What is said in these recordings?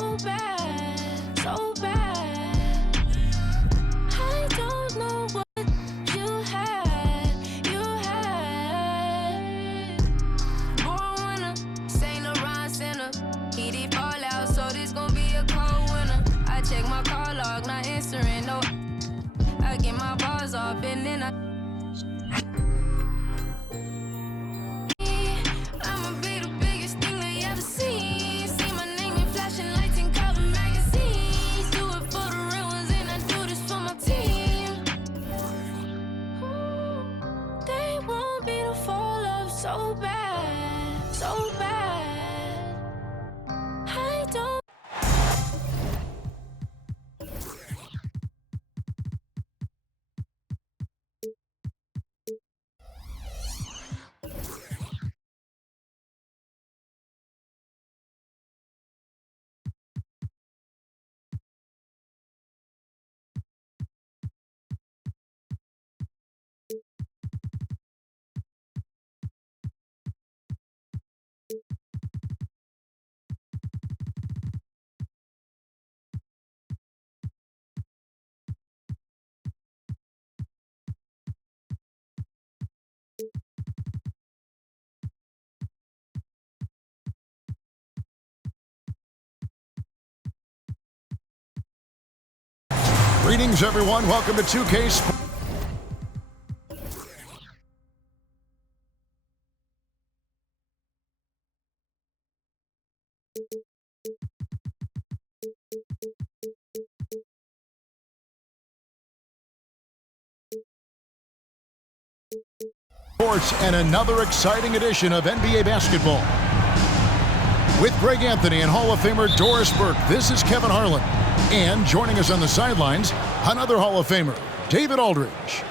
so bad, so bad. I don't know what you had. Born winner, Saint Laurent Center. Heat fallout, so this gon' be a cold winter. I check my call log, not answering, no. I get my bars off and then I'ma be the biggest thing they ever seen. See my name in flashing lights and cover magazines. Do it for the real ones and I do this for my team. They won't be the fall of so bad, so bad. I don't. Greetings, everyone. Welcome to 2K Sports. And another exciting edition of NBA basketball. With Greg Anthony and Hall of Famer Doris Burke, this is Kevin Harlan. And joining us on the sidelines, another Hall of Famer, David Aldridge.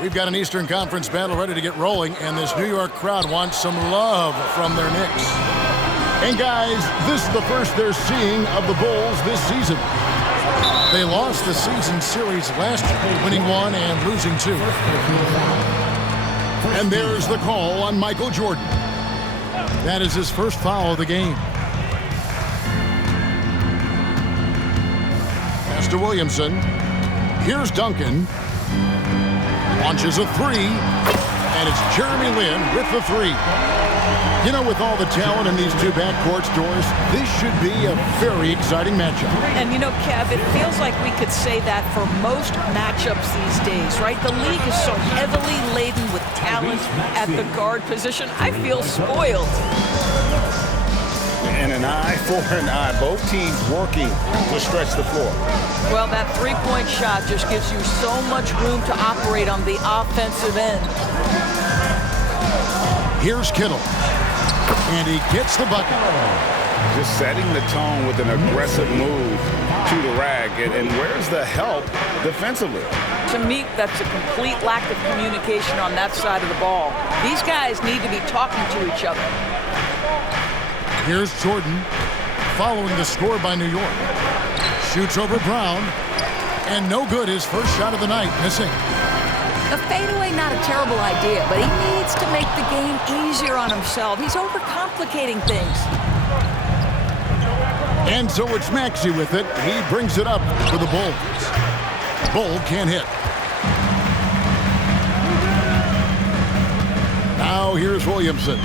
We've got an Eastern Conference battle ready to get rolling, and this New York crowd wants some love from their Knicks. And guys, this is the first they're seeing of the Bulls this season. They lost the season series last year, winning 1 and losing 2. And there's the call on Michael Jordan. That is his first foul of the game. Pass to Williamson. Here's Duncan. Launches a three. And it's Jeremy Lin with the three. You know, with all the talent in these two backcourts, Doris, this should be a very exciting matchup. And you know, Kev, it feels like we could say that for most matchups these days, right? The league is so heavily laden with talent at the guard position. I feel spoiled. And an eye for an eye. Both teams working to stretch the floor. Well, that three-point shot just gives you so much room to operate on the offensive end. Here's Kittle. And he gets the bucket. Just setting the tone with an aggressive move to the rag. And where's the help defensively? To me, that's a complete lack of communication on that side of the ball. These guys need to be talking to each other. Here's Jordan following the score by New York. Shoots over Brown. And no good, his first shot of the night, missing. A fadeaway, not a terrible idea, but he needs to make the game easier on himself. He's overcomplicating things. And so it's Maxey with it. He brings it up for the Bulls. Bull can't hit. Now here's Williamson.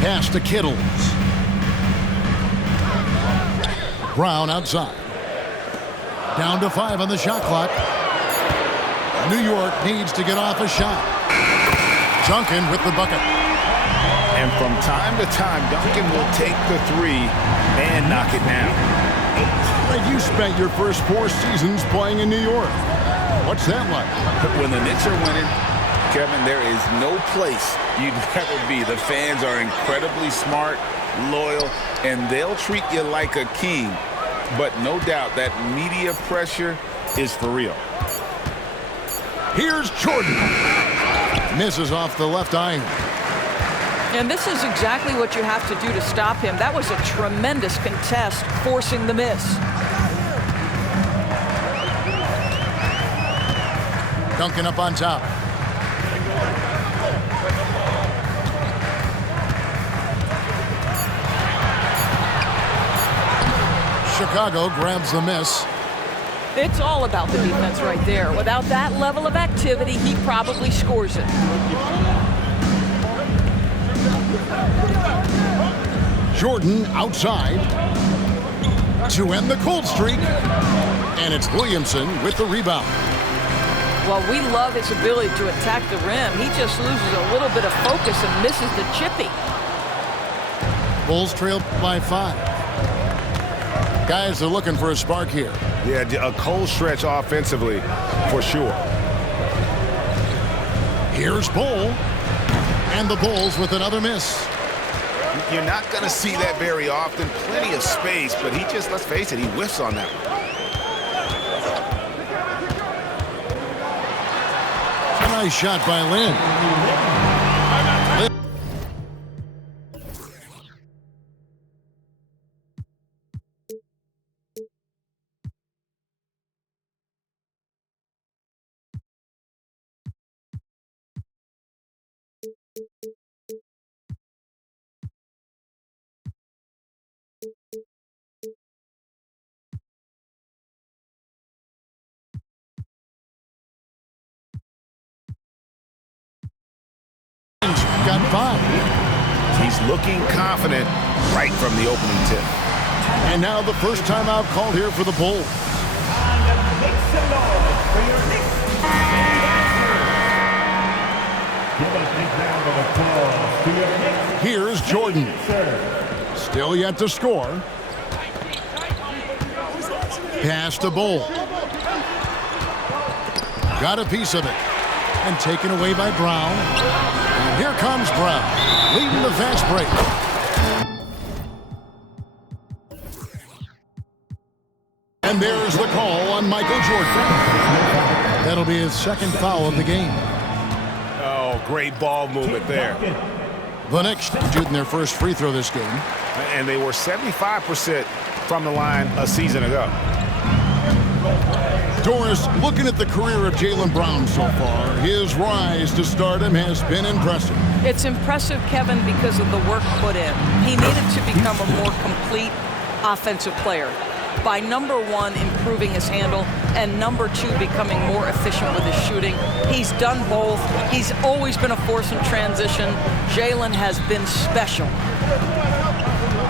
Pass to Kittles. Brown outside. Down to 5 on the shot clock. New York needs to get off a shot. Duncan with the bucket. And from time to time, Duncan will take the three and knock it down. Like you spent your first 4 seasons playing in New York. What's that like? When the Knicks are winning, Kevin, there is no place you'd rather be. The fans are incredibly smart, loyal, and they'll treat you like a king. But no doubt that media pressure is for real. Here's Jordan. Misses off the left iron. And this is exactly what you have to do to stop him. That was a tremendous contest, forcing the miss. Duncan up on top. Chicago grabs the miss. It's all about the defense right there. Without that level of activity, he probably scores it. Jordan outside to end the cold streak. And it's Williamson with the rebound. Well, we love his ability to attack the rim. He just loses a little bit of focus and misses the chippy. Bulls trail by 5. Guys are looking for a spark here. Yeah, a cold stretch offensively, for sure. Here's Bull. And the Bulls with another miss. You're not going to see that very often. Plenty of space, but he just, let's face it, he whiffs on that one. Nice shot by Lynn. Got 5. He's looking confident right from the opening tip. And now the first timeout called here for the Bulls. Here's Jordan. Still yet to score. Pass to Bull. Got a piece of it. And taken away by Brown. And here comes Brown, leading the fast break. And there's the call on Michael Jordan. That'll be his second foul of the game. Oh, great ball movement there. The Knicks shooting their first free throw this game. And they were 75% from the line a season ago. Doris, looking at the career of Jaylen Brown so far, his rise to stardom has been impressive. It's impressive, Kevin, because of the work put in. He needed to become a more complete offensive player. By number 1, improving his handle, and number 2, becoming more efficient with his shooting. He's done both. He's always been a force in transition. Jaylen has been special.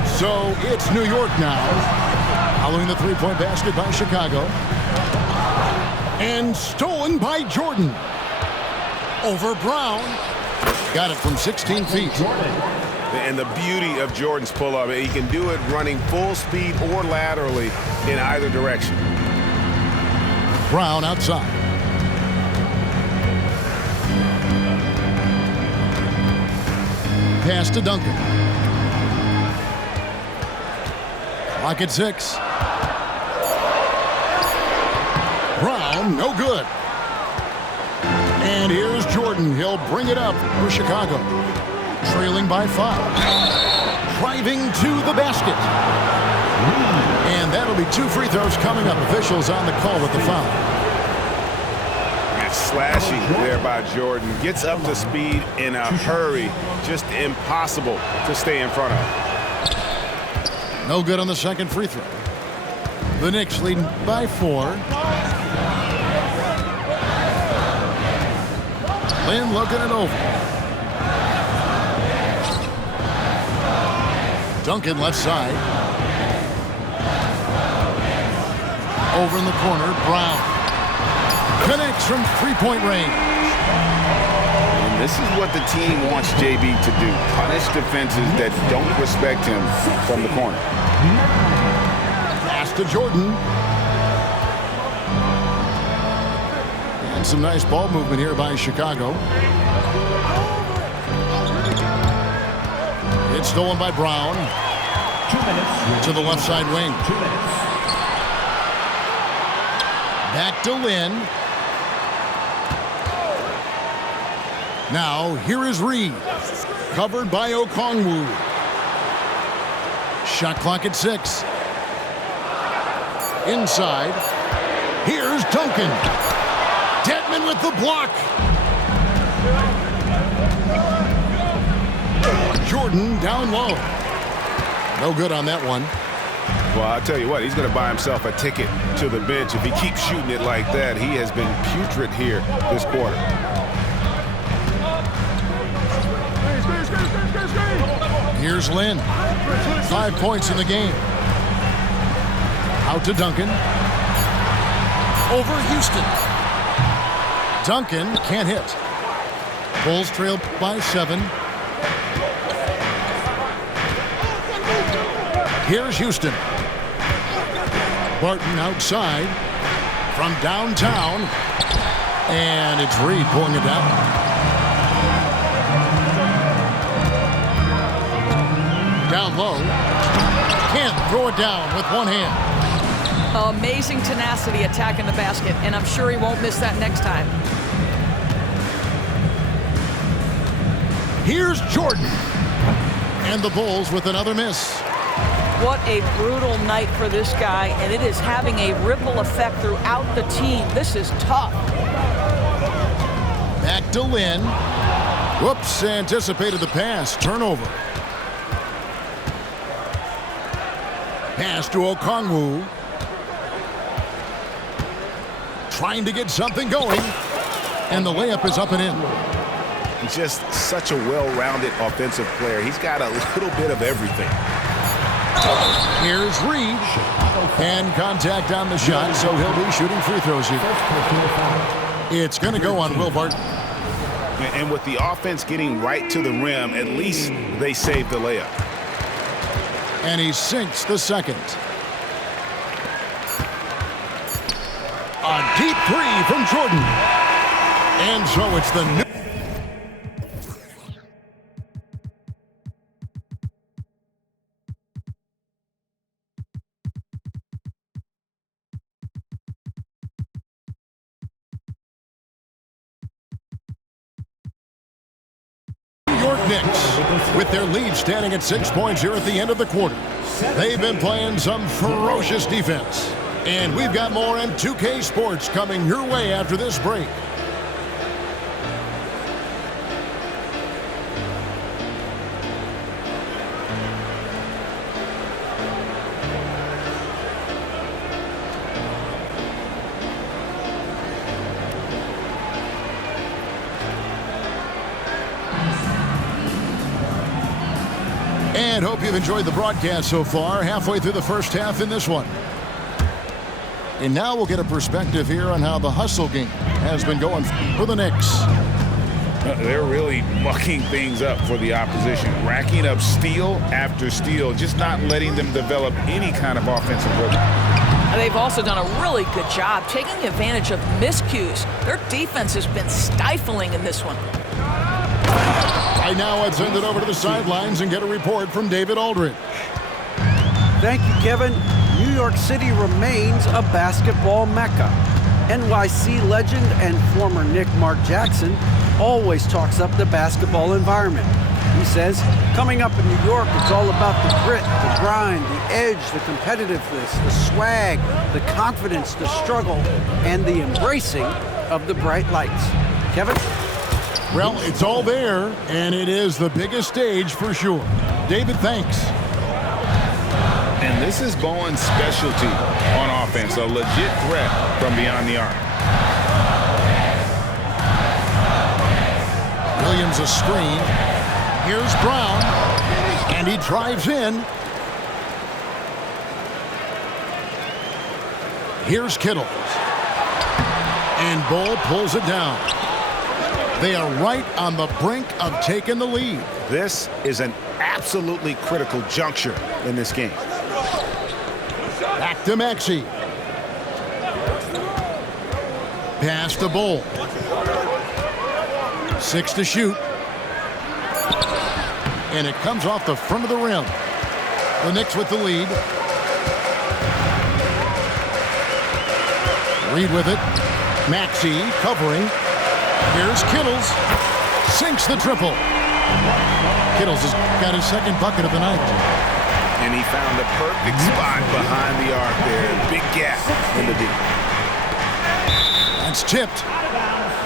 So it's New York now, following the three-point basket by Chicago. And stolen by Jordan. Over Brown. Got it from 16 feet. And the beauty of Jordan's pull-up, he can do it running full speed or laterally in either direction. Brown outside. Pass to Duncan. Clock at 6. Brown, no good. And here's Jordan. He'll bring it up for Chicago. Trailing by 5. Driving to the basket. And that'll be 2 free throws coming up. Officials on the call with the foul. And slashing there by Jordan. Gets up to speed in a hurry. Just impossible to stay in front of. No good on the second free throw. The Knicks leading by 4. Lynn looking it over. Duncan left side. Over in the corner, Brown. Connects from three-point range. And this is what the team wants JB to do. Punish defenses that don't respect him from the corner. Pass to Jordan. And some nice ball movement here by Chicago. It's stolen by Brown. 2 minutes. To the left side wing. 2 minutes. Back to Lynn. Now, here is Reed. Covered by Okongwu. Shot clock at 6. Inside. Here's Duncan. Detman with the block. Jordan down low. No good on that one. Well, I'll tell you what, he's going to buy himself a ticket to the bench if he keeps shooting it like that. He has been putrid here this quarter. Here's Lynn. 5 points in the game. Out to Duncan. Over Houston. Duncan can't hit. Bulls trail by 7. Here's Houston. Barton outside from downtown. And it's Reed pulling it down. Down low. Can't throw it down with one hand. Amazing tenacity attacking the basket, and I'm sure he won't miss that next time. Here's Jordan. And the Bulls with another miss. What a brutal night for this guy, and it is having a ripple effect throughout the team. This is tough. Back to Lynn. Whoops, anticipated the pass. Turnover. Pass to Okongwu. Trying to get something going. And the layup is up and in. Just such a well-rounded offensive player. He's got a little bit of everything. Here's Reed. And contact on the shot, so he'll be shooting free throws here. It's going to go on Will Barton. And with the offense getting right to the rim, at least they saved the layup. And he sinks the second. A deep three from Jordan. And so it's the new. New York Knicks with their lead standing at 6 points here at the end of the quarter. They've been playing some ferocious defense. And we've got more M2K Sports coming your way after this break. And hope you've enjoyed the broadcast so far. Halfway through the first half in this one. And now we'll get a perspective here on how the hustle game has been going for the Knicks. They're really mucking things up for the opposition, racking up steal after steal, just not letting them develop any kind of offensive rhythm. They've also done a really good job taking advantage of miscues. Their defense has been stifling in this one. Right now, I'd send it over to the sidelines and get a report from David Aldridge. Thank you, Kevin. New York City remains a basketball mecca. NYC legend and former Knick Mark Jackson always talks up the basketball environment. He says, coming up in New York, it's all about the grit, the grind, the edge, the competitiveness, the swag, the confidence, the struggle, and the embracing of the bright lights. Kevin? Well, it's all there, and it is the biggest stage for sure. David, thanks. And this is Bowen's specialty on offense, a legit threat from beyond the arc. Williams a screen. Here's Brown, and he drives in. Here's Kittle. And Bull pulls it down. They are right on the brink of taking the lead. This is an absolutely critical juncture in this game. Back to Maxey. Pass to Bull. 6 to shoot. And it comes off the front of the rim. The Knicks with the lead. Reed with it. Maxey covering. Here's Kittles. Sinks the triple. Kittles has got his second bucket of the night. And he found the perfect spot behind the arc there. Big gap in the deep. That's tipped.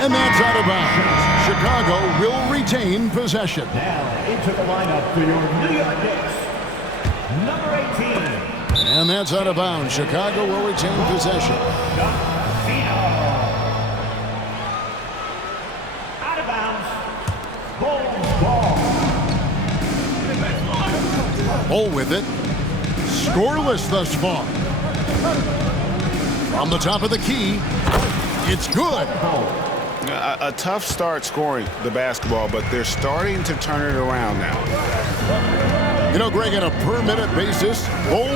And that's out of bounds. Chicago will retain possession. Now into the lineup for your New York Knicks, number 18. And that's out of bounds. Chicago will retain possession. Out of bounds. Bulls ball. Bull with it. Scoreless thus far. From the top of the key, it's good. A tough start scoring the basketball, but they're starting to turn it around now. You know, Greg, on a per-minute basis, Bull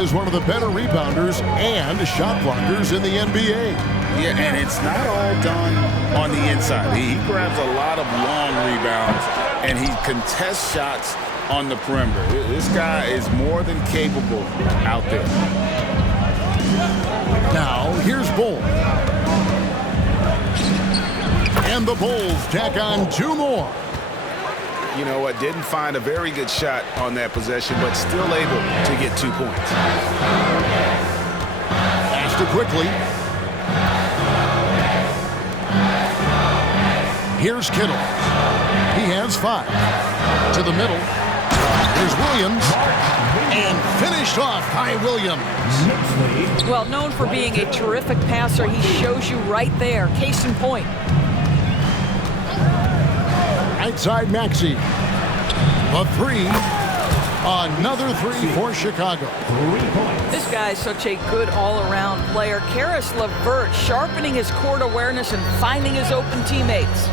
is one of the better rebounders and shot blockers in the NBA. Yeah, and it's not all done on the inside. He grabs a lot of long rebounds, and he contests shots on the perimeter. This guy is more than capable out there. Now, here's Bull. And the Bulls tack on 2 more. You know what? Didn't find a very good shot on that possession, but still able to get 2 points. Pass to quickly. Here's Kittle. He has 5. To the middle. Here's Williams. And finished off by Williams. Well, known for being a terrific passer, he shows you right there. Case in point. Right side Maxey. A 3. Another 3 for Chicago. This guy is such a good all-around player. Caris LeVert sharpening his court awareness and finding his open teammates.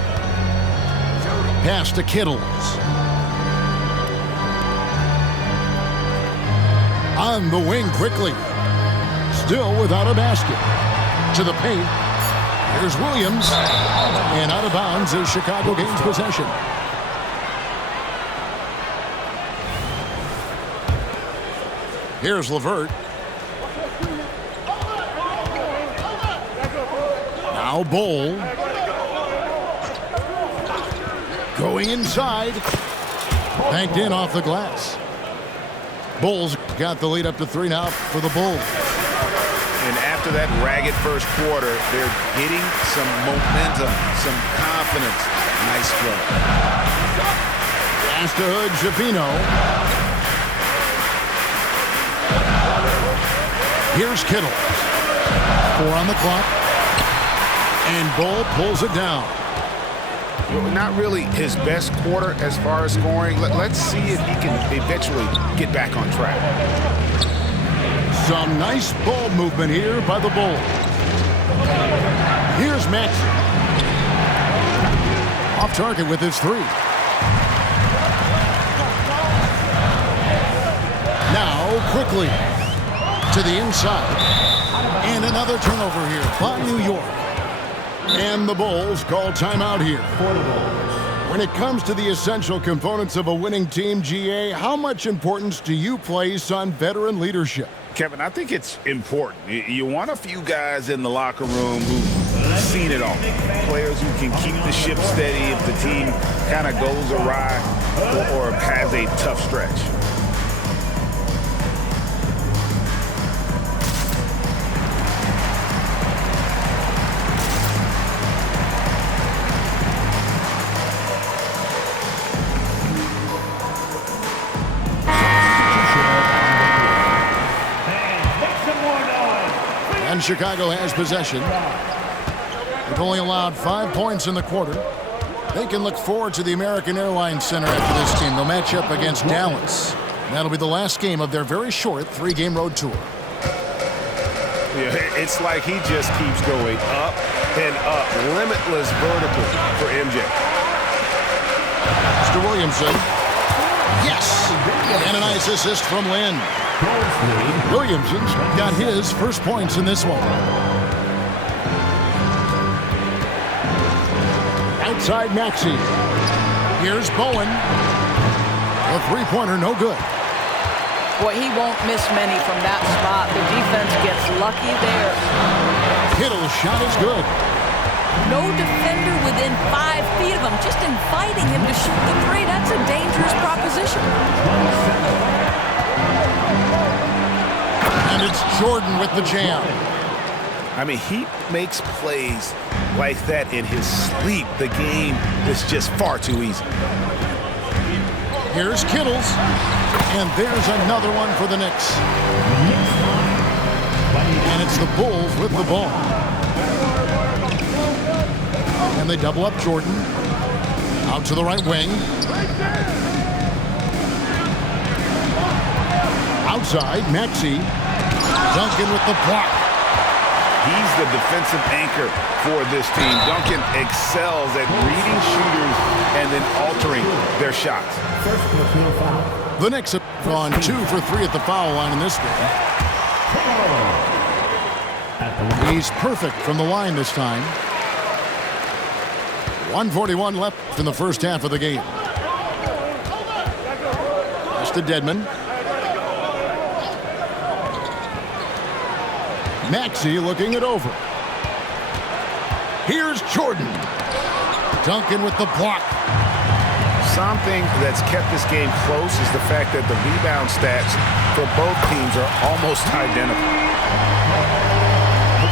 Pass to Kittles. On the wing quickly. Still without a basket. To the paint. Here's Williams. And out of bounds as Chicago gains possession. Here's LeVert. Now Bull. Going inside. Banked in off the glass. Bulls got the lead up to 3 now for the Bulls. And after that ragged first quarter, they're getting some momentum, some confidence. Nice play. Pass to Hood, Shafino. Here's Kittle. 4 on the clock. And Bull pulls it down. Not really his best quarter as far as scoring. Let's see if he can eventually get back on track. Some nice ball movement here by the Bulls. Here's Maxey. Off target with his 3. Now quickly to the inside. And another turnover here by New York. And the Bulls call timeout here. When it comes to the essential components of a winning team, GA, how much importance do you place on veteran leadership? Kevin, I think it's important. You want a few guys in the locker room who've seen it all. Players who can keep the ship steady if the team kind of goes awry or has a tough stretch. And Chicago has possession. They've only allowed 5 points in the quarter. They can look forward to the American Airlines Center after this game. They'll match up against Dallas. That'll be the last game of their very short 3-game road tour. Yeah, it's like he just keeps going up and up. Limitless vertical for MJ. Mr. Williamson. Yes! And a nice assist from Lynn. Williamson's got his first points in this one. Outside Maxey. Here's Bowen. A 3-pointer, no good. Boy, he won't miss many from that spot. The defense gets lucky there. Kittle's shot is good. No defender within 5 feet of him, just inviting him to shoot the 3. That's a dangerous proposition. And it's Jordan with the jam. I mean, he makes plays like that in his sleep. The game is just far too easy. Here's Kittles. And there's another one for the Knicks. And it's the Bulls with the ball. And they double up Jordan. Out to the right wing. Outside, Maxey. Duncan with the block. He's the defensive anchor for this team. Duncan excels at reading shooters and then altering their shots. The Knicks have gone 2 for 3 at the foul line in this game. He's perfect from the line this time. 1:41 left in the first half of the game. That's to Dedmon. Maxey looking it over. Here's Jordan. Duncan with the block. Something that's kept this game close is the fact that the rebound stats for both teams are almost identical.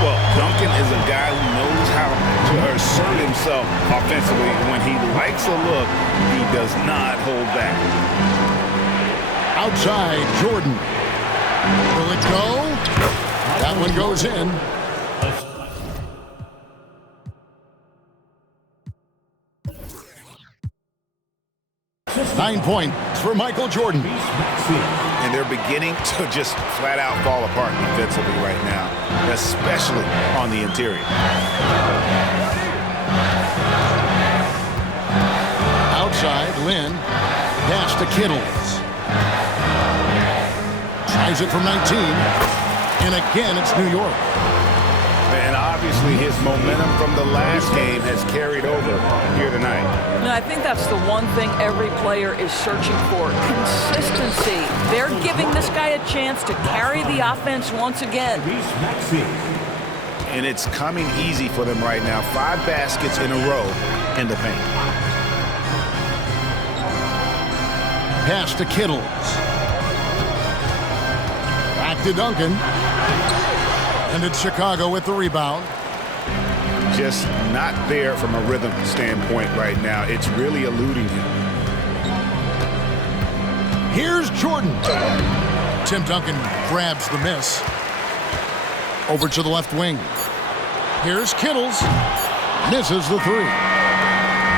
Well, Duncan is a guy who knows how to assert himself offensively. When he likes a look, he does not hold back. Outside, Jordan. Will it go? That one goes in. Nine points for Michael Jordan. And they're beginning to just flat out fall apart defensively right now, especially on the interior. Outside, Lynn. Pass to Kittles. Tries it from 19. And again, it's New York. And obviously his momentum from the last game has carried over here tonight. No, I think that's the one thing every player is searching for. Consistency. They're giving this guy a chance to carry the offense once again. And it's coming easy for them right now. 5 baskets in a row in the paint. Pass to Kittles. Back to Duncan. And it's Chicago with the rebound. Just not there from a rhythm standpoint right now. It's really eluding him. Here's Jordan. Tim Duncan grabs the miss. Over to the left wing. Here's Kittles. Misses the 3.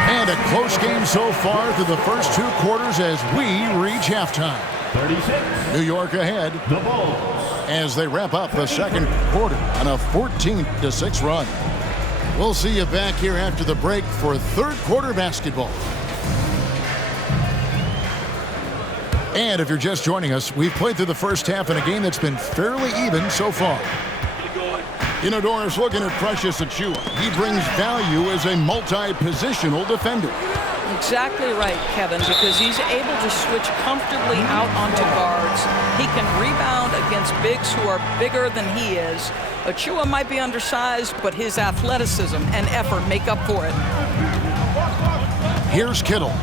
And a close game so far through the first 2 quarters as we reach halftime. 36. New York ahead The Bulls. as they wrap up the second quarter on a 14-6 run. We'll see you back here after the break for third quarter basketball. And if you're just joining us, we've played through the first half in a game that's been fairly even so far. You know, Doris, looking at Precious Achiuwa, he brings value as a multi-positional defender. Exactly right, Kevin, because he's able to switch comfortably out onto guards. He can rebound against bigs who are bigger than he is. Achiuwa might be undersized, but his athleticism and effort make up for it. Here's Kittles.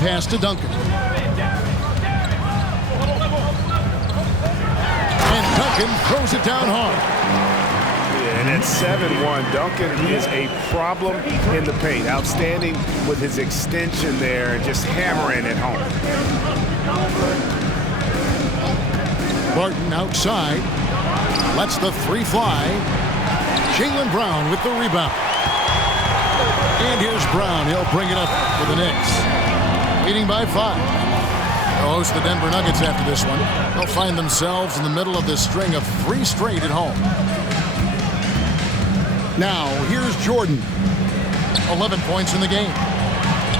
Pass to Duncan. And Duncan throws it down hard. And at 7-1, Duncan is a problem in the paint. Outstanding with his extension there and just hammering it home. Barton outside. Lets the 3 fly. Jaylen Brown with the rebound. And here's Brown. He'll bring it up for the Knicks. Leading by 5. They'll host the Denver Nuggets after this one. They'll find themselves in the middle of this string of 3 straight at home. Now, here's Jordan. 11 points in the game.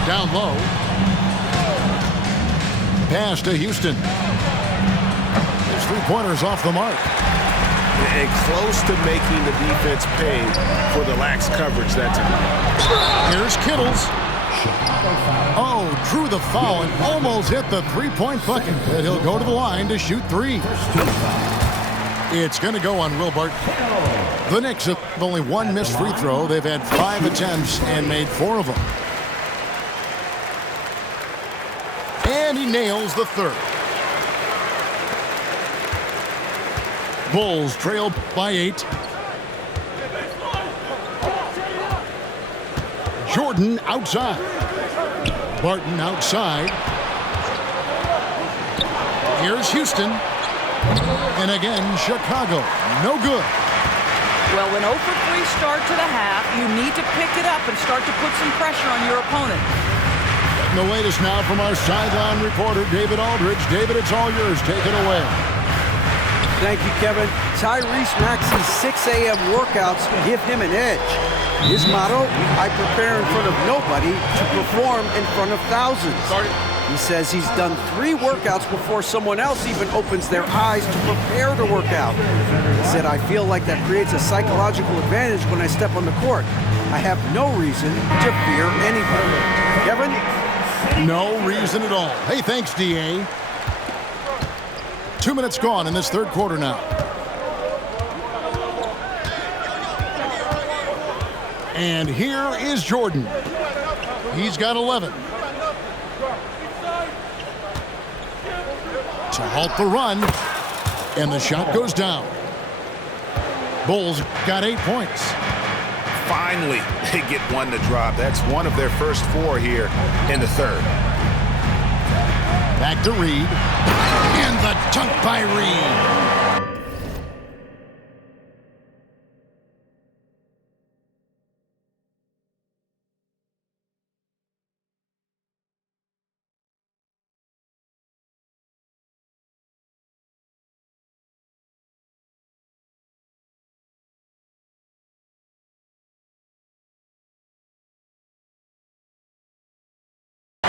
Down low. Pass to Houston. His 3-pointer's off the mark. And close to making the defense pay for the lax coverage that time. Here's Kittles. Oh, drew the foul and almost hit the 3-point bucket. But he'll go to the line to shoot 3. It's going to go on Will Barton. The Knicks have only 1 missed free throw. They've had 5 attempts and made 4 of them. And he nails the 3rd. Bulls trail by 8. Jordan outside. Barton outside. Here's Houston. And again, Chicago. No good. Well, an 0 for 3 start to the half, you need to pick it up and start to put some pressure on your opponent. And the latest now from our sideline reporter, David Aldridge. David, it's all yours. Take it away. Thank you, Kevin. Tyrese Maxey's 6 a.m. workouts give him an edge. His motto, I prepare in front of nobody to perform in front of thousands. He says he's done 3 workouts before someone else even opens their eyes to prepare to work out. He said, I feel like that creates a psychological advantage when I step on the court. I have no reason to fear anybody. Kevin? No reason at all. Hey, thanks, D.A. 2 minutes gone in this third quarter now. And here is Jordan. He's got 11. To halt the run, and the shot goes down. Bulls got 8 points. Finally, they get one to drop. That's one of their first 4 here in the third. Back to Reed. And the dunk by Reed.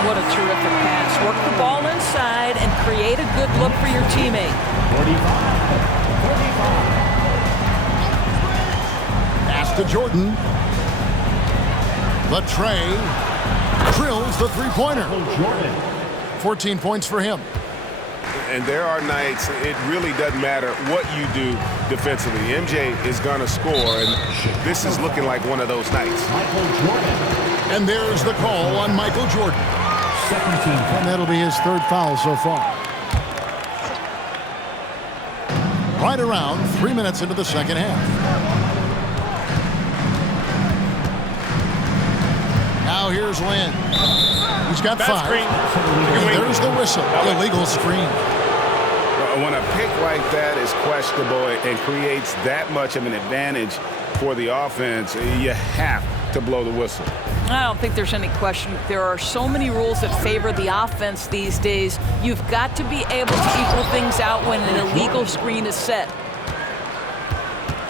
What a terrific pass. Work the ball inside and create a good look for your teammate. 45. Pass to Jordan. The tray. Drills the three-pointer. 14 points for him. And there are nights, it really doesn't matter what you do defensively. MJ is going to score, and this is looking like one of those nights. And there's the call on Michael Jordan. 17. And that'll be his 3rd foul so far. Right around 3 minutes into the second half. Now here's Lynn. He's got 5. And there's the whistle. Illegal screen. When a pick like that is questionable and creates that much of an advantage for the offense, you have to blow the whistle. I don't think there's any question. There are so many rules that favor the offense these days. You've got to be able to equal things out when an illegal screen is set.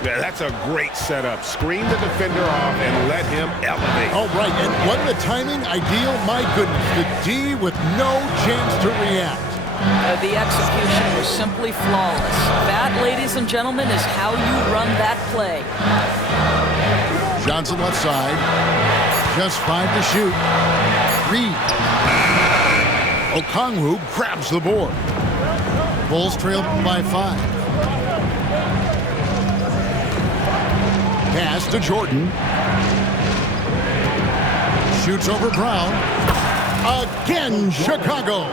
Yeah, that's a great setup. Screen the defender off and let him elevate. Oh, right. And wasn't the timing ideal? My goodness. The D with no chance to react. The execution was simply flawless. That, ladies and gentlemen, is how you run that play. Johnson left side. Just 5 to shoot. Reed. Okongwu grabs the board. Bulls trail by 5. Pass to Jordan. Shoots over Brown. Again, Chicago.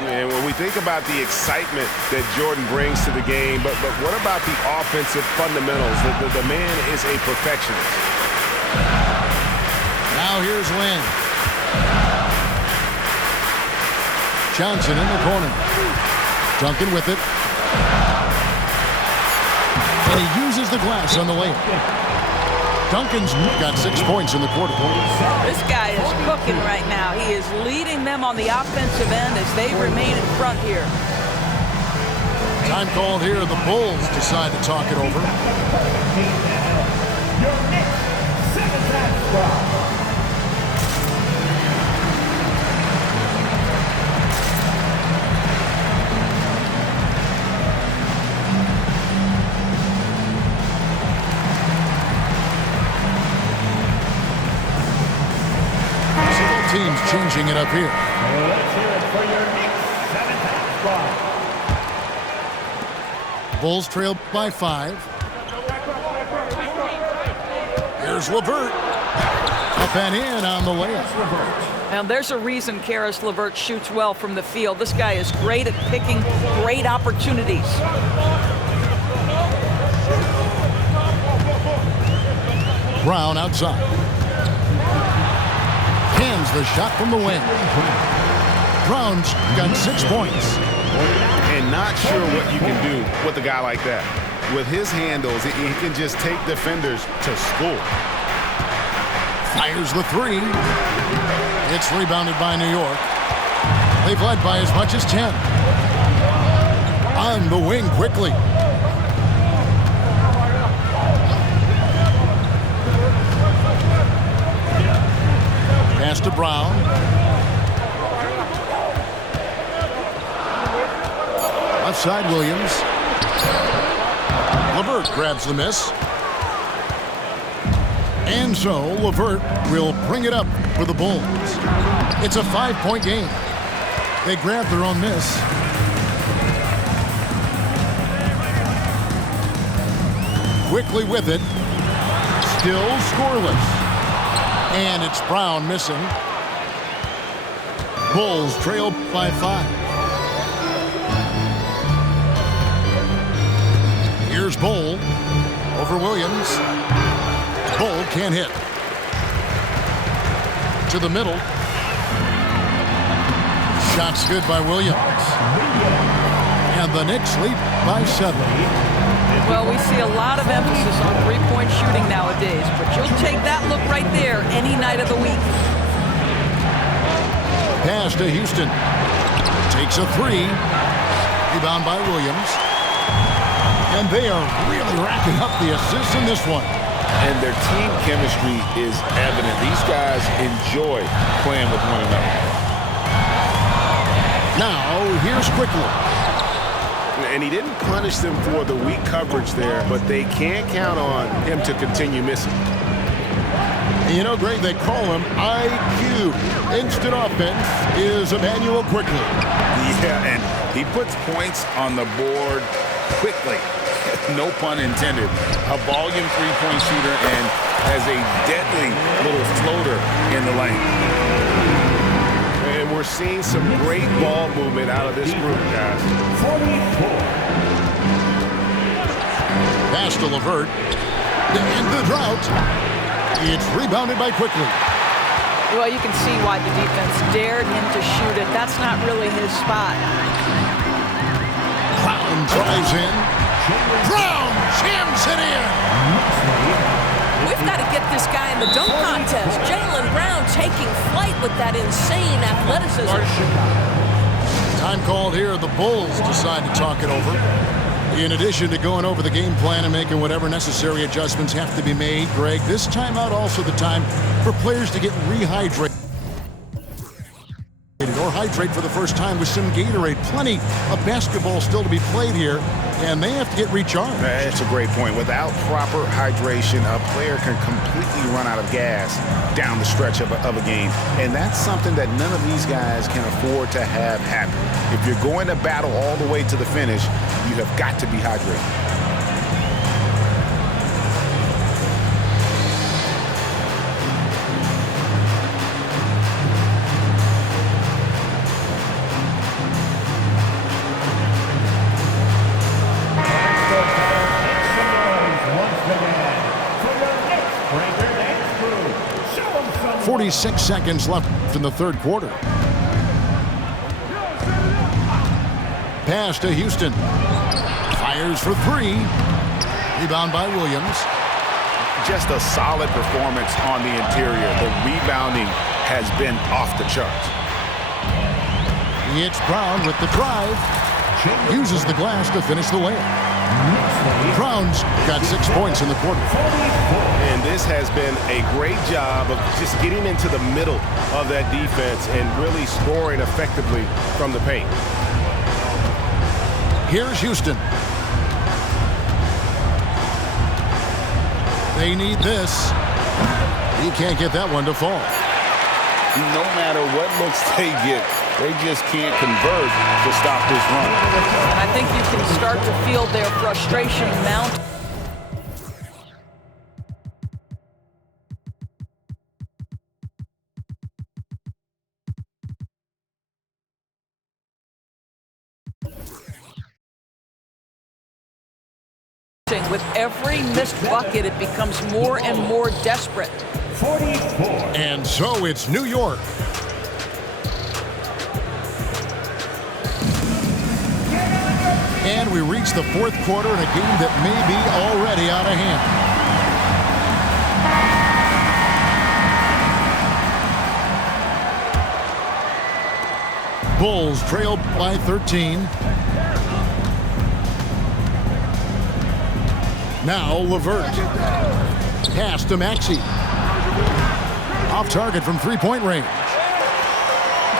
And when we think about the excitement that Jordan brings to the game, but what about the offensive fundamentals? The man is a perfectionist. Now here's Lynn. Johnson in the corner. Duncan with it. And he uses the glass on the layup. Duncan's got 6 points in the quarter. This guy is cooking right now. He is leading them on the offensive end as they remain in front here. Time called here. The Bulls decide to talk it over. Your next 7-time squad. Teams changing it up here. Let's hear it for your next 7-time squad. Bulls trail by 5. Here's LeVert. Up and in on the layup. Now there's a reason Caris LeVert shoots well from the field. This guy is great at picking great opportunities. Brown outside. Hands the shot from the wing. Brown's got 6 points. And not sure what you can do with a guy like that. With his handles, he can just take defenders to score. Fires the three. It's rebounded by New York. They've led by as much as 10. On the wing quickly. Pass to Brown. Left side, Williams. LeVert grabs the miss. And so LeVert will bring it up for the Bulls. It's a 5-point game. They grab their own miss. Quickly with it. Still scoreless. And it's Brown missing. Bulls trail by 5. Here's Bull over Williams. Bull can't hit. To the middle. Shot's good by Williams. And the Knicks lead by 7. Well, we see a lot of emphasis on three-point shooting nowadays, but you'll take that look right there any night of the week. Pass to Houston. Takes a 3. Rebound by Williams. And they are really racking up the assists in this one. And their team chemistry is evident. These guys enjoy playing with one another. Now, here's Quickly. And he didn't punish them for the weak coverage there, but they can't count on him to continue missing. You know, Greg, they call him IQ. Instant offense is Immanuel Quickly. Yeah, and he puts points on the board quickly. No pun intended. A volume three-point shooter and has a deadly little floater in the lane. And we're seeing some great ball movement out of this group, guys. 44. Pass to LeVert. In the drought. It's rebounded by Quickly. Well, you can see why the defense dared him to shoot it. That's not really his spot. Brown drives in. Brown jams it in. We've got to get this guy in the dunk contest. Jaylen Brown taking flight with that insane athleticism. Time called here. The Bulls decide to talk it over. In addition to going over the game plan and making whatever necessary adjustments have to be made, Greg, this timeout also the time for players to get rehydrated or hydrate for the first time with some Gatorade. Plenty of basketball still to be played here, and they have to get recharged. That's a great point. Without proper hydration, a player can completely run out of gas down the stretch of a game. And that's something that none of these guys can afford to have happen. If you're going to battle all the way to the finish, you have got to be hydrated. 46 seconds left in the third quarter. Pass to Houston. Fires for 3. Rebound by Williams. Just a solid performance on the interior. The rebounding has been off the charts. It's Brown with the drive. Uses the glass to finish the layup. Brown's got 6 points in the quarter. And this has been a great job of just getting into the middle of that defense and really scoring effectively from the paint. Here's Houston. They need this. He can't get that one to fall. No matter what looks they get, they just can't convert to stop this run. I think you can start to feel their frustration mount. With every missed bucket, it becomes more and more desperate. 44. And so it's New York. And we reach the fourth quarter in a game that may be already out of hand. Bulls trail by 13. Now LeVert. Pass to Maxey. Off target from three-point range.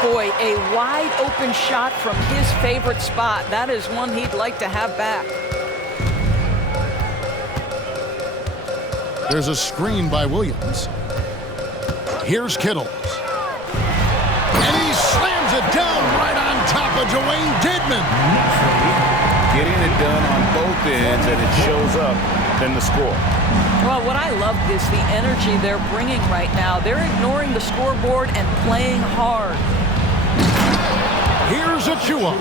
Boy, a wide open shot from his favorite spot. That is one he'd like to have back. There's a screen by Williams. Here's Kittles. And he slams it down right on top of Dwayne Dedmon. Getting it done on both ends, and it shows up in the score. Well, what I love is the energy they're bringing right now. They're ignoring the scoreboard and playing hard. Here's Achua.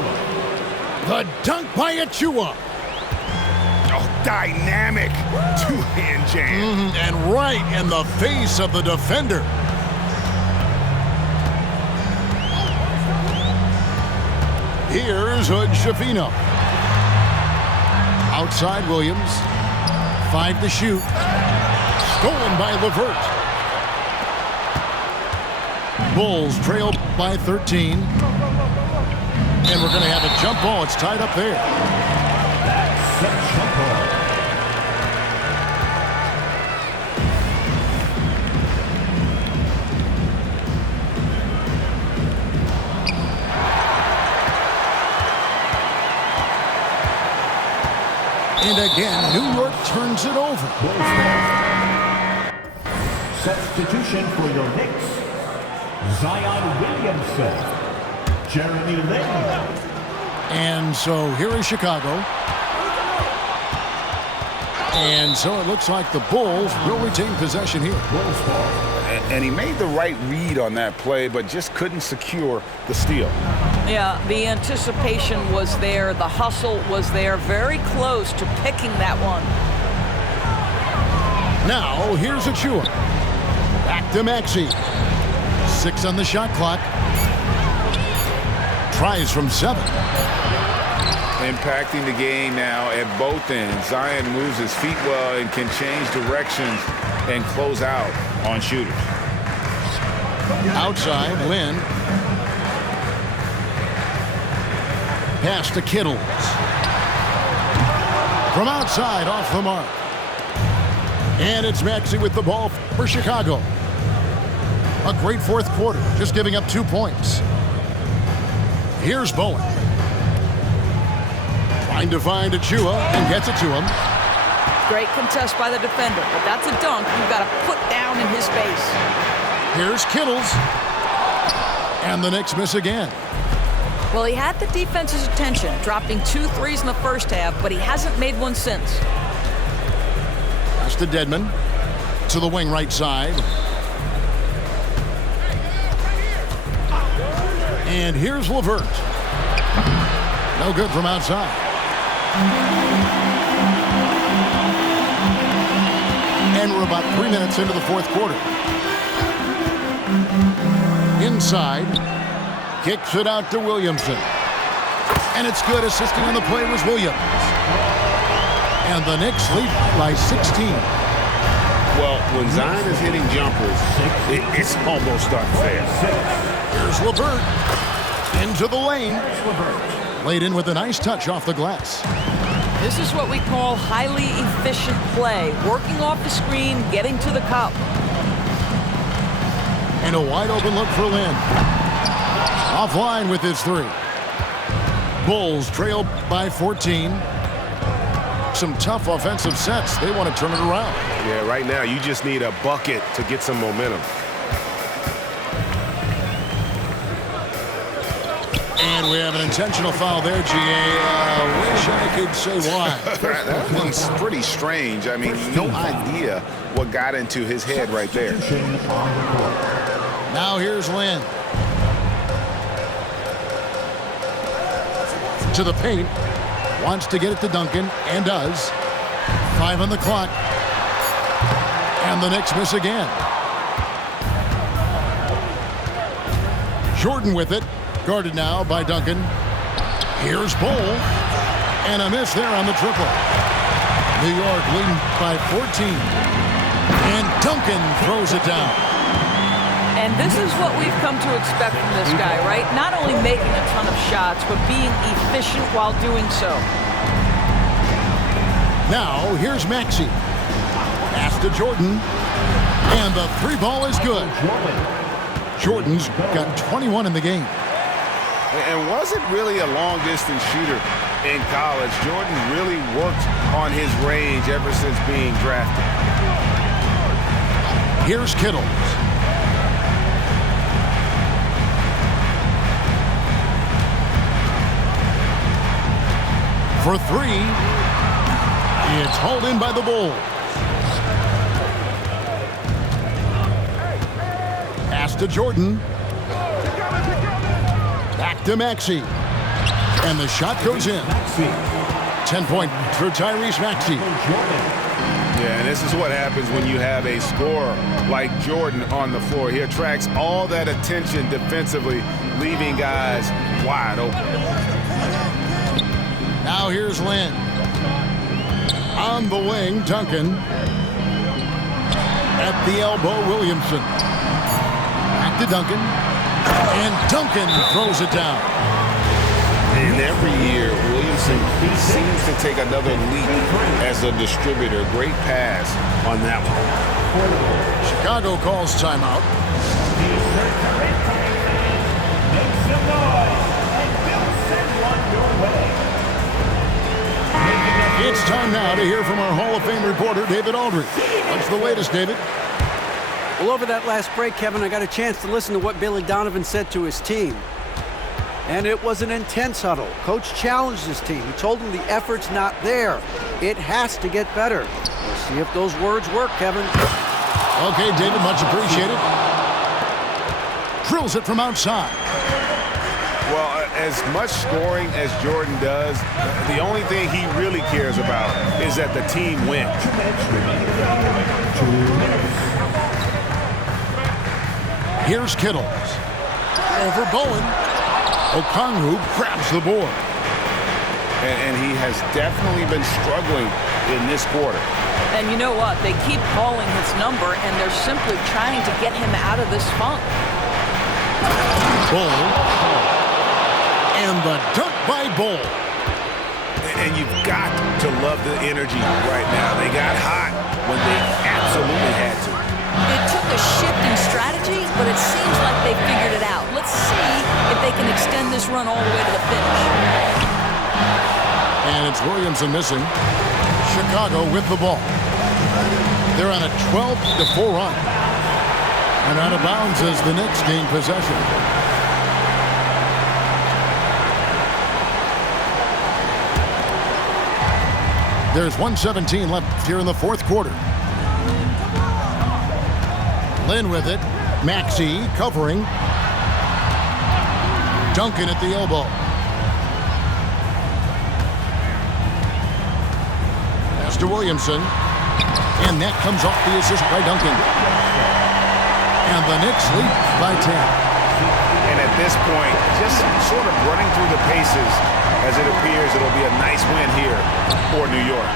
The dunk by Achua. Oh, dynamic two-hand jam. And right in the face of the defender. Here's Hood Schifino. Outside Williams. 5 to shoot. Stolen by LeVert. Bulls trail by 13. And we're going to have a jump ball. It's tied up there. That's a jump ball. And again, New York turns it over. Substitution for your Knicks. Zion Williamson. Jeremy Lin. And so here is Chicago. And so it looks like the Bulls will retain possession here. And he made the right read on that play, but just couldn't secure the steal. Yeah, the anticipation was there. The hustle was there. Very close to picking that one. Now, here's Achua. Back to Maxey. 6 on the shot clock. Tries from 7. Impacting the game now at both ends. Zion moves his feet well and can change directions and close out on shooters. Outside, Lin. Pass to Kittles. From outside, off the mark. And it's Maxey with the ball for Chicago. A great fourth quarter, just giving up 2 points. Here's Bowen. Trying to find Achua and gets it to him. Great contest by the defender, but that's a dunk you've got to put down in his face. Here's Kittles. And the Knicks miss again. Well, he had the defense's attention, dropping 2 threes in the first half, but he hasn't made one since. Pass to Dedmon. To the wing right side. And here's LeVert. No good from outside. And we're about 3 minutes into the fourth quarter. Inside. Kicks it out to Williamson. And it's good. Assisting on the play was Williams. And the Knicks lead by 16. Well, when Zion is hitting jumpers, it's almost unfair. Here's LeVert. Into the lane. Laid in with a nice touch off the glass. This is what we call highly efficient play. Working off the screen, getting to the cup. And a wide open look for Lin. Offline with his 3. Bulls trail by 14. Some tough offensive sets. They want to turn it around. Yeah, right now you just need a bucket to get some momentum. And we have an intentional foul there, GA. Wish I could say why. That one's pretty strange. I mean, no idea what got into his head right there. Now here's Lin. To the paint. Wants to get it to Duncan, and does. 5 on the clock. And the Knicks miss again. Jordan with it. Guarded now by Duncan. Here's Bol. And a miss there on the triple. New York leading by 14. And Duncan throws it down. And this is what we've come to expect from this guy, right? Not only making a ton of shots, but being efficient while doing so. Now, here's Maxey. Pass to Jordan. And the three ball is good. Jordan's got 21 in the game. And wasn't really a long-distance shooter in college. Jordan really worked on his range ever since being drafted. Here's Kittles. For three. It's hauled in by the Bulls. Pass to Jordan. Back to Maxey. And the shot goes in. 10-point for Tyrese Maxey. Yeah, and this is what happens when you have a scorer like Jordan on the floor. He attracts all that attention defensively, leaving guys wide open. Now here's Lynn. On the wing, Duncan. At the elbow, Williamson. Back to Duncan. And Duncan throws it down. And every year, Williamson seems to take another leap as a distributor. Great pass on that one. Chicago calls timeout. Make some noise, and we'll send one your way. It's time now to hear from our Hall of Fame reporter, David Aldridge. What's the latest, David? Well, over that last break, Kevin, I got a chance to listen to what Billy Donovan said to his team. And it was an intense huddle. Coach challenged his team. He told them the effort's not there. It has to get better. We'll see if those words work, Kevin. Okay, David, much appreciated. Drills it from outside. Well, as much scoring as Jordan does, the only thing he really cares about is that the team wins. Here's Kittles. Over Bowen. Okongwu grabs the board. And he has definitely been struggling in this quarter. And you know what? They keep calling his number, and they're simply trying to get him out of this funk. Bol. And the dunk by Bol. And you've got to love the energy right now. They got hot when they absolutely had to. It took a shift in strategy, but it seems like they figured it out. Let's see if they can extend this run all the way to the finish. And it's Williamson missing. Chicago with the ball. They're on a 12-4 run. And out of bounds as the Knicks gain possession. There's 1:17 left here in the fourth quarter. Lynn with it. Maxey covering. Duncan at the elbow. Pass to Williamson. And that comes off the assist by Duncan. And the Knicks lead by 10. And at this point, just sort of running through the paces as it appears it'll be a nice win here for New York.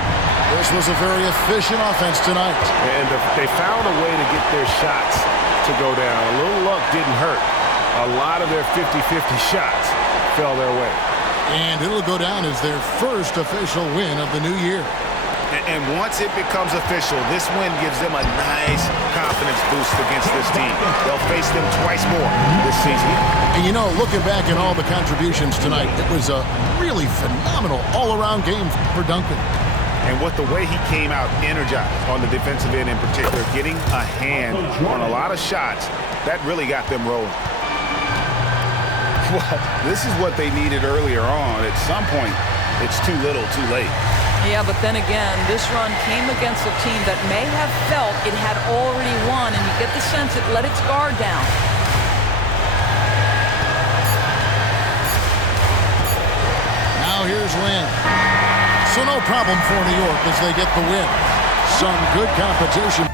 This was a very efficient offense tonight. And they found a way to get their shots to go down. A little luck didn't hurt. A lot of their 50-50 shots fell their way. And it'll go down as their first official win of the new year. And once it becomes official, this win gives them a nice confidence boost against this team. They'll face them twice more this season. And you know, looking back at all the contributions tonight, it was a really phenomenal all-around game for Duncan. And with the way he came out energized on the defensive end in particular, getting a hand on a lot of shots, that really got them rolling. Well, this is what they needed earlier on. At some point, it's too little, too late. Yeah, but then again, this run came against a team that may have felt it had already won, and you get the sense it let its guard down. Now here's Lynn. So no problem for New York as they get the win. Some good competition.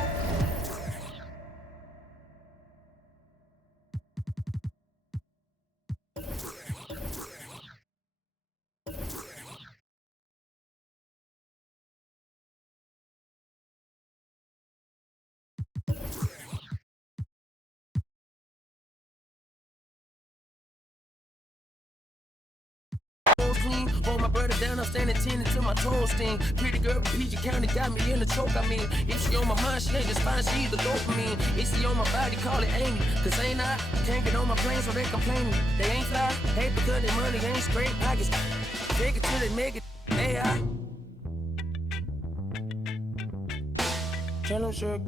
clean. Hold my brother down, I'm standing 10 until my toes sting. Pretty girl from PG County got me in the choke, I mean. If she on my mind, she ain't just fine, she either dopamine. If she on my body, call it Amy. Cause ain't I can't get on my plane, so they complaining. They ain't fly, hate because their money ain't straight pockets. Take it till they make it, AI. Tell them sure.